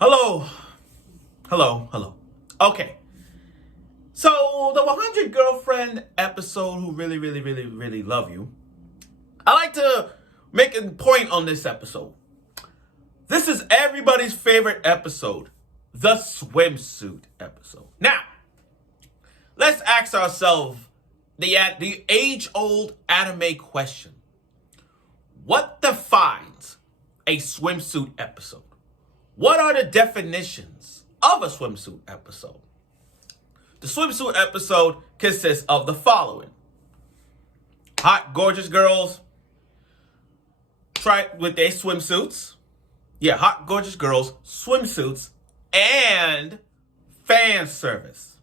Hello. Hello. Okay. So, the 100 Girlfriend episode who really love you. I like to make a point on this episode. This is everybody's favorite episode, the swimsuit episode. Now, let's ask ourselves the age-old anime question. What defines a swimsuit episode? What are the definitions of a swimsuit episode? The swimsuit episode consists of the following. Hot, gorgeous girls try with their swimsuits. Yeah, hot, gorgeous girls, swimsuits, and fan service.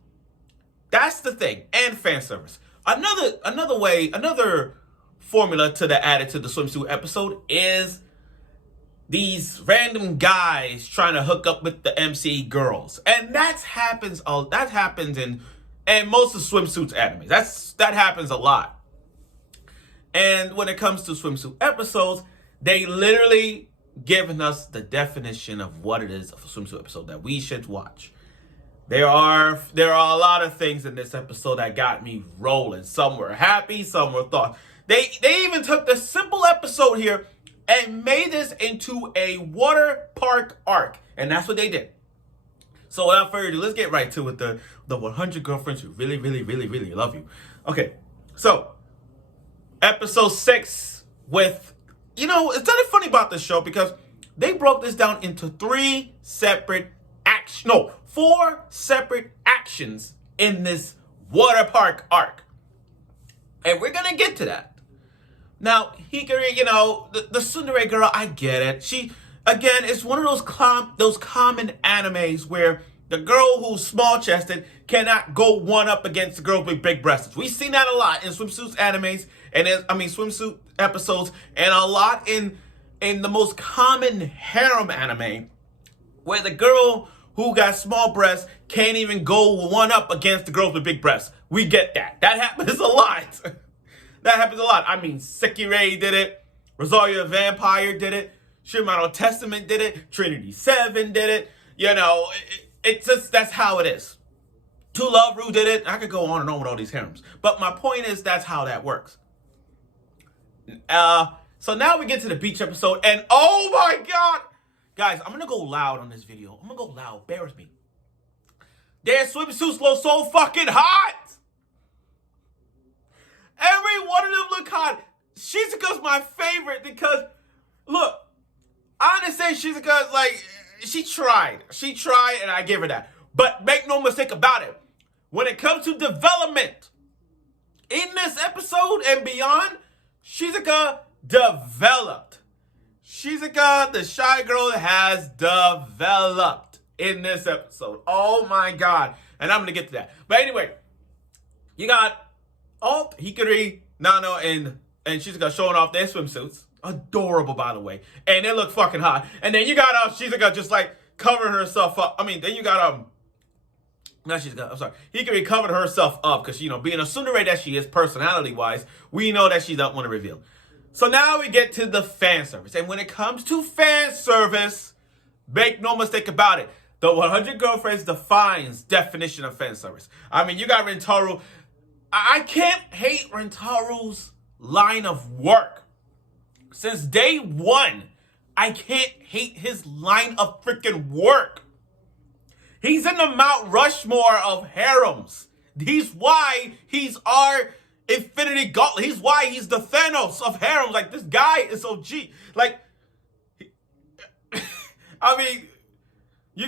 That's the thing, and fan service. Another formula to the added to the swimsuit episode is these random guys trying to hook up with the MC girls, and that happens in most of swimsuits animes. That happens a lot. And when it comes to swimsuit episodes, they literally given us the definition of what it is of a swimsuit episode that we should watch. There are a lot of things in this episode that got me rolling. Some were happy, some were thought. They even took the simple episode here and made this into a water park arc. And that's what they did. So without further ado, let's get right to it. The 100 Girlfriends who really love you. Okay, so episode 6 with, it's kind of funny about this show because they broke this down into 4 separate actions in this water park arc. And we're going to get to that. Now, Hikari, the tsundere girl, I get it. She, again, it's one of those common animes where the girl who's small-chested cannot go one up against the girl with big breasts. We've seen that a lot in swimsuit animes, swimsuit episodes, and a lot in the most common harem anime, where the girl who got small breasts can't even go one up against the girls with big breasts. We get that. That happens a lot. That happens a lot. Sekirei did it. Rosario Vampire did it. Shimano Testament did it. Trinity 7 did it. It's just, that's how it is. To Love Ru did it. I could go on and on with all these harems. But my point is, that's how that works. So now we get to the beach episode. And oh my God. Guys, I'm going to go loud on this video. I'm going to go loud. Bear with me. Their swimsuits look so fucking hot. Every one of them look hot. Shizuka's my favorite because, look, I understand Shizuka's she tried. She tried and I give her that. But make no mistake about it. When it comes to development, in this episode and beyond, Shizuka developed. Shizuka, the shy girl, has developed in this episode. Oh my God. And I'm going to get to that. But anyway, you got Hikari, Nano, and Shizuka showing off their swimsuits. Adorable, by the way. And they look fucking hot. And then you got Shizuka just covering herself up. Then you got not Shizuka, I'm sorry. Hikari covered herself up because, being a tsundere that she is personality-wise, we know that she doesn't want to reveal. So now we get to the fan service. And when it comes to fan service, make no mistake about it, the 100 Girlfriends defines definition of fan service. You got Rentarou. I can't hate Rentarou's line of work. Since day one, I can't hate his line of freaking work. He's in the Mount Rushmore of harems. He's why he's our Infinity Gauntlet. He's why he's the Thanos of harems. This guy is OG. You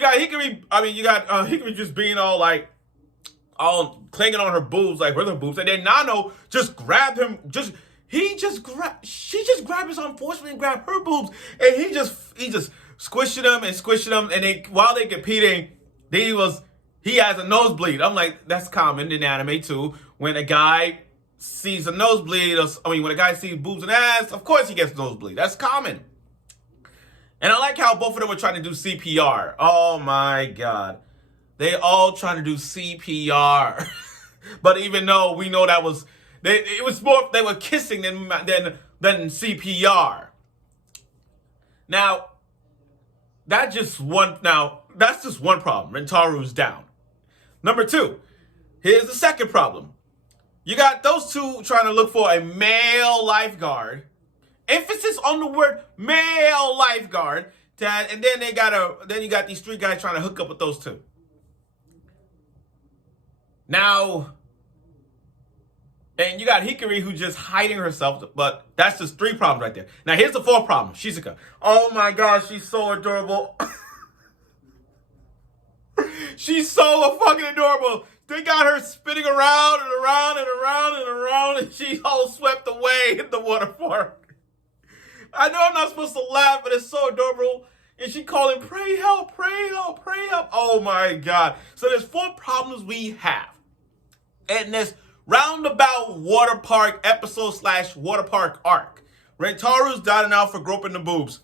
got Hikari. Hikari just being all clinging on her boobs, with her boobs, and then Nano just grabbed him. She just grabbed his arm forcefully and grabbed her boobs, and he just squishing them, and they, while they competing, he has a nosebleed. I'm like, that's common in anime too. When a guy sees a nosebleed, when a guy sees boobs and ass, of course he gets nosebleed. That's common. And I like how both of them were trying to do CPR. Oh my God. They all trying to do CPR. But even though we know that it was more, they were kissing than CPR. Now, that's just one problem. Rentarou's down. Number two, here's the second problem. You got those two trying to look for a male lifeguard. Emphasis on the word male lifeguard. And then you got these three guys trying to hook up with those two. Now, and you got Hikari who's just hiding herself, but that's just three problems right there. Now here's the fourth problem, Shizuka. Oh my gosh, she's so adorable. She's so fucking adorable. They got her spinning around and around and around and around, and she's all swept away in the water park. I know I'm not supposed to laugh, but it's so adorable. And she calling, pray help, pray help, pray help. Oh my God. So there's four problems we have in this roundabout water park episode / water park arc. Rentarou's down and out for groping the boobs.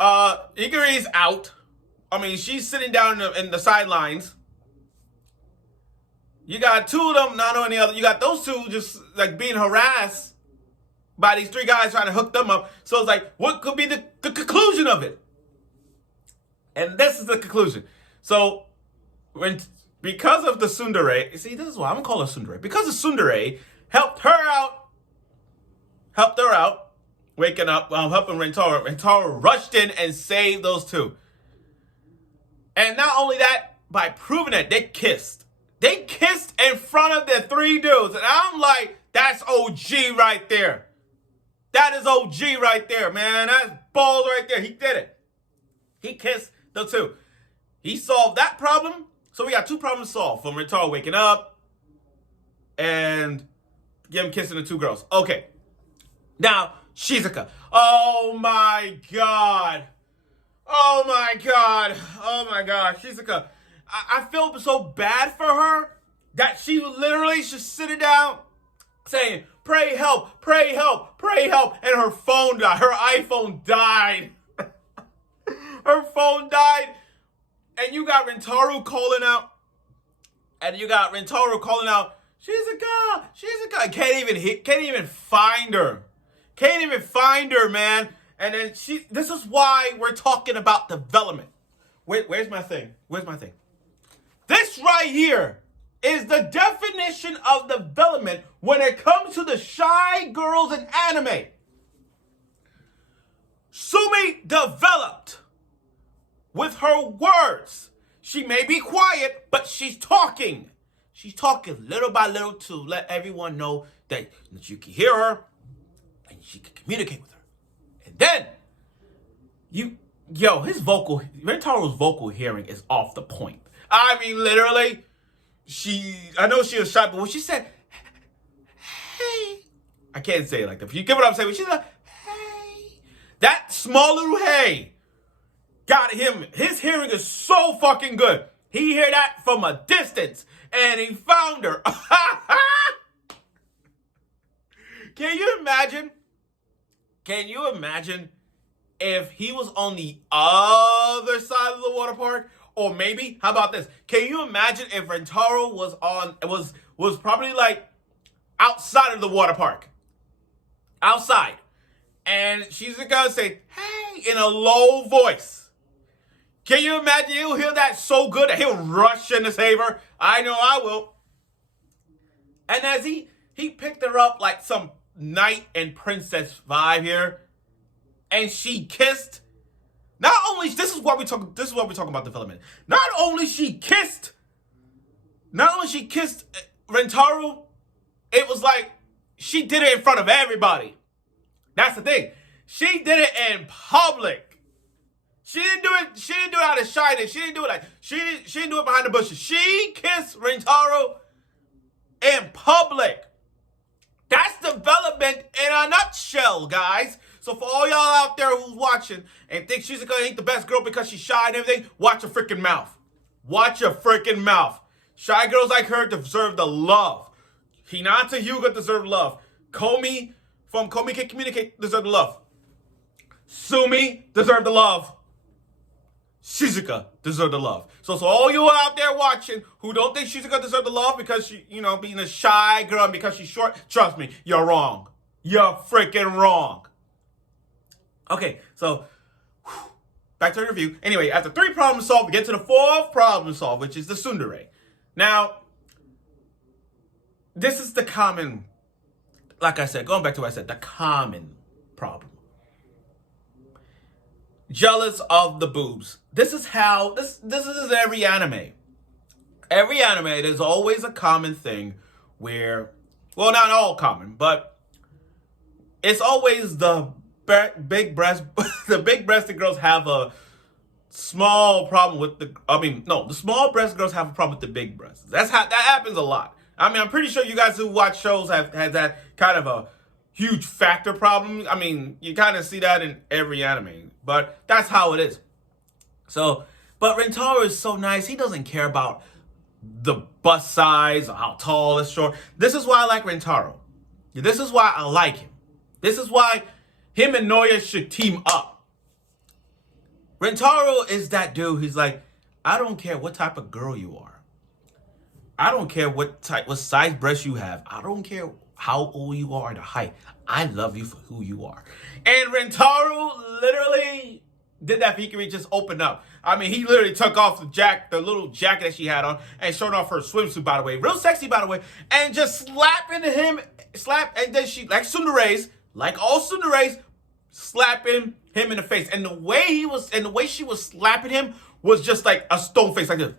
Hikari's out. I mean, she's sitting down in the sidelines. You got two of them, not on the other. You got those two just like being harassed by these three guys trying to hook them up. So it's like, what could be the conclusion of it? And this is the conclusion. So because of the tsundere, see, this is why I'm gonna call her tsundere. Because the tsundere helped her out, waking up, helping Rentarou. Rentarou rushed in and saved those two. And not only that, by proving it, they kissed. They kissed in front of the three dudes. And I'm like, that's OG right there. That is OG right there, man. That's balls right there. He did it. He kissed the two. He solved that problem. So we got two problems solved. From Rentarou waking up and him kissing the two girls. Okay. Now, Shizuka. Oh my God. Oh my God. Oh my God. Shizuka. I feel so bad for her that she literally just sitting down saying, pray help, pray help, pray help. And her phone died. Her iPhone died. Her phone died. And you got Rentarou calling out. Shizuka. Can't even find her. Can't even find her, man. And then this is why we're talking about development. Where's my thing? This right here is the definition of development when it comes to the shy girls in anime. Sumi developed with her words. She may be quiet, but she's talking. She's talking little by little to let everyone know that you can hear her and she can communicate with her. And then, Rentarou's vocal hearing is off the point. I mean, literally, I know she was shy, but when she said, hey, I can't say it like that. If you get what I'm saying, when she's like, hey, that small little hey got him. His hearing is so fucking good. He heard that from a distance, and he found her. Can you imagine? If he was on the other side of the water park? Or maybe, how about this? Can you imagine if Rentarou was probably like outside of the water park? Outside. And she's gonna say, hey, in a low voice. Can you imagine he'll hear that so good that he'll rush in to save her? I know I will. And as he picked her up like some knight and princess vibe here, and she kissed. Not only this is what we're talking about development. Not only she kissed Rentarou, it was like she did it in front of everybody. That's the thing. She did it in public. She didn't do it out of shyness. She didn't do it behind the bushes. She kissed Rentarou in public. That's development in a nutshell, guys. So for all y'all out there who's watching and think she's gonna ain't the best girl because she's shy and everything, watch your freaking mouth. Watch your freaking mouth. Shy girls like her deserve the love. Hinata Hyuga deserve love. Komi from Komi Can Communicate deserve the love. Sumi deserve the love. Shizuka deserve the love. So all you out there watching who don't think Shizuka deserve the love because she, being a shy girl and because she's short, trust me, you're wrong. You're freaking wrong. Okay, so back to the review. Anyway, after 3 problems solved, we get to the 4th problem solved, which is the tsundere. Now, this is the common, like I said, going back to what I said, the common problem. Jealous of the boobs. This is how, this is every anime. Every anime, there's always a common thing where, well, not all common, but it's always the big breast, the big breasted girls have a small problem with the small breast girls have a problem with the big breasts. That happens a lot. I mean, I'm pretty sure you guys who watch shows have had that kind of a huge factor problem. I mean, you kind of see that in every anime, but that's how it is. So, but Rentarou is so nice. He doesn't care about the bust size or how tall or short. This is why I like Rentarou. This is why I like him. This is why him and Noya should team up. Rentarou is that dude. He's like, I don't care what type of girl you are. I don't care what size breast you have. I don't care how old you are, the height. I love you for who you are. And Rentarou literally did that for Hikari just open up. I mean, he literally took off the little jacket that she had on and showed off her swimsuit, by the way. Real sexy, by the way. And just slapping him, and then she, like tsunderes, like all tsunderes, slapping him in the face. And the way she was slapping him was just like a stone face, like this.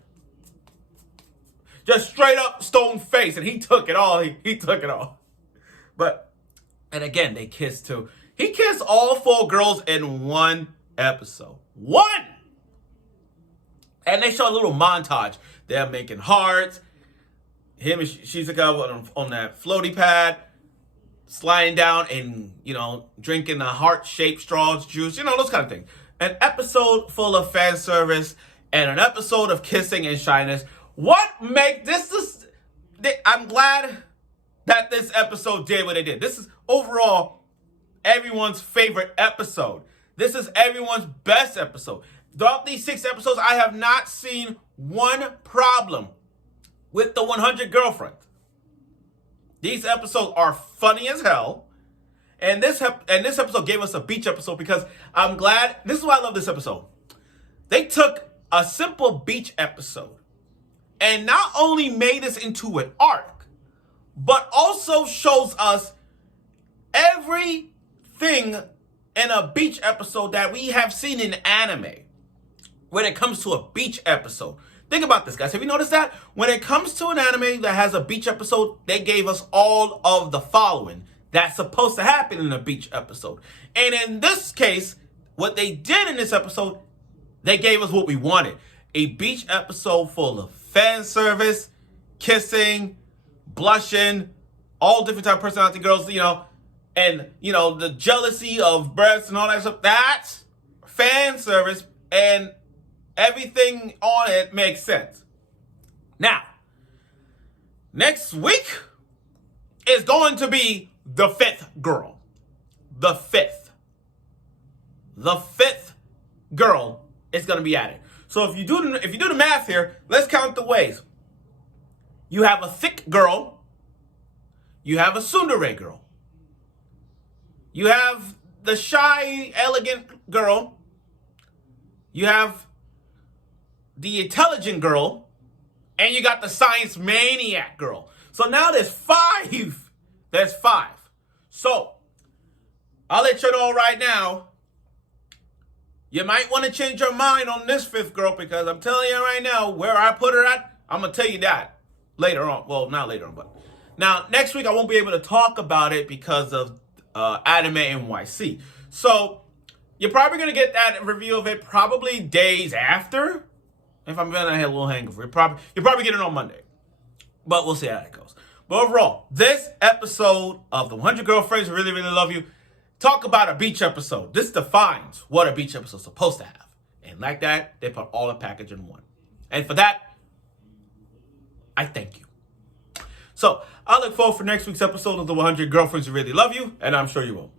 Just straight up stone face. And he took it all. He took it all. But, and again, they kissed too. He kissed all 4 girls in one episode. One! And they show a little montage. They're making hearts. Him and Shizuka on that floaty pad, sliding down and, drinking a heart-shaped straws juice. Those kind of things. An episode full of fan service and an episode of kissing and shyness. I'm glad that this episode did what it did. This is overall everyone's favorite episode. This is everyone's best episode. Throughout these 6 episodes, I have not seen one problem with the 100 Girlfriends. These episodes are funny as hell. And this episode gave us a beach episode because I'm glad. This is why I love this episode. They took a simple beach episode and not only made this into an arc, but also shows us everything in a beach episode that we have seen in anime. When it comes to a beach episode. Think about this, guys. Have you noticed that? When it comes to an anime that has a beach episode, they gave us all of the following that's supposed to happen in a beach episode. And in this case, what they did in this episode, they gave us what we wanted. A beach episode full of fan service, kissing, blushing, all different type of personality girls, and, the jealousy of breasts and all that stuff. That's fan service, and everything on it makes sense. Now, next week is going to be the 5th girl. The 5th. The 5th girl is going to be added. So if you do the math here, let's count the ways. You have a thick girl. You have a tsundere girl. You have the shy, elegant girl. You have the intelligent girl, and you got the science maniac girl. So now there's 5. There's 5. So, I'll let you know right now, you might want to change your mind on this 5th girl, because I'm telling you right now, where I put her at, I'm going to tell you that later on. Well, not later on, but now next week I won't be able to talk about it because of Anime NYC. So, you're probably going to get that review of it probably days after. If I'm going to have a little hangover, you'll probably get it on Monday. But we'll see how that goes. But overall, this episode of The 100 Girlfriends Who Really, Really Love You, talk about a beach episode. This defines what a beach episode is supposed to have. And like that, they put all the package in one. And for that, I thank you. So, I look forward for next week's episode of The 100 Girlfriends Who Really Love You, and I'm sure you will.